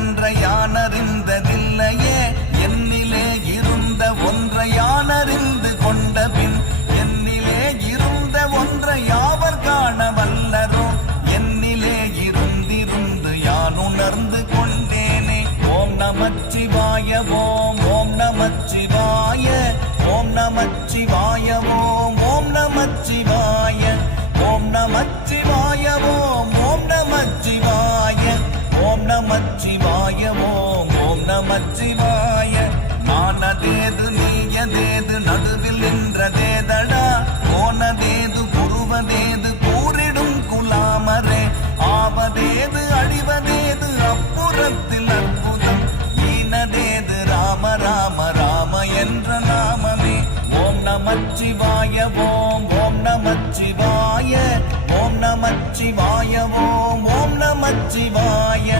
ஒன்றை யான் அறிந்ததில்லையே, என்னிலே இருந்த ஒன்றை யான் அறிந்து கொண்ட பின் என்னிலே இருந்த ஒன்றை யாவர் காண வல்லரோ, என்னிலே இருந்திருந்து யான் உணர்ந்து கொண்டேனே. ஓம் நமச்சிவாய ஓம் ஓம் நமச்சிவாய ஓம் நமச்சிவாய ஓம் ஓம் நமச்சிவாய ஓம் நமச்சிவாய ஓம் ஓம் நமச்சிவாய ஓம் நமச்சிவாய ஓம் ஓம் நமச்சிவாய. நானதேது நீயதேது நடுவில் நின்றதேதடா, போனதேது குருவதேது கூறிடும் குலாமரே, ஆவதேது அழிவதேது அப்புறத்தில் அற்புதம், ஈனதேது ராம ராம ராம என்ற நாமமே. ஓம் நமச்சிவாய ஓம் ஓம் நமச்சிவாய ஓம் நமச்சிவாய ஓம் ஓம் நமச்சிவாய.